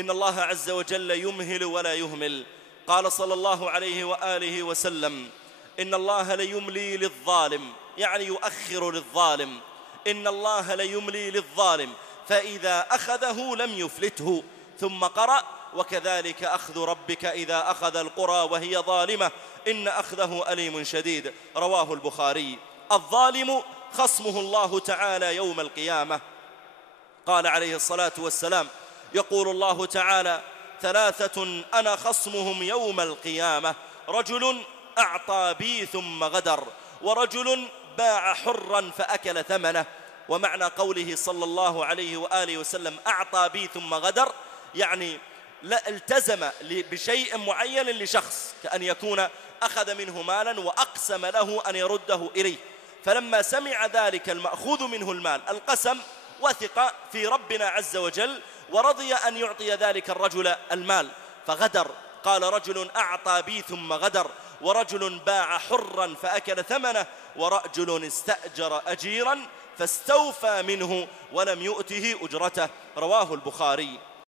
إن الله عز وجل يمهل ولا يهمل. قال صلى الله عليه وآله وسلم: إن الله ليملي للظالم، يعني يؤخر للظالم. إن الله ليملي للظالم فإذا أخذه لم يفلته. ثم قرأ: وكذلك أخذ ربك إذا أخذ القرى وهي ظالمة إن أخذه أليم شديد. رواه البخاري. الظالم خصمه الله تعالى يوم القيامة. قال عليه الصلاة والسلام: يقول الله تعالى: ثلاثة أنا خصمهم يوم القيامة: رجل أعطى بي ثم غدر، ورجل باع حرا فأكل ثمنه. ومعنى قوله صلى الله عليه وآله وسلم أعطى بي ثم غدر، يعني لا التزم بشيء معين لشخص، كأن يكون أخذ منه مالا وأقسم له أن يرده إليه، فلما سمع ذلك المأخوذ منه المال القسم، وثق في ربنا عز وجل ورضي أن يعطي ذلك الرجل المال فغدر. قال: رجل أعطى بي ثم غدر، ورجل باع حرا فأكل ثمنه، ورجل استأجر أجيرا فاستوفى منه ولم يؤته أجرته. رواه البخاري.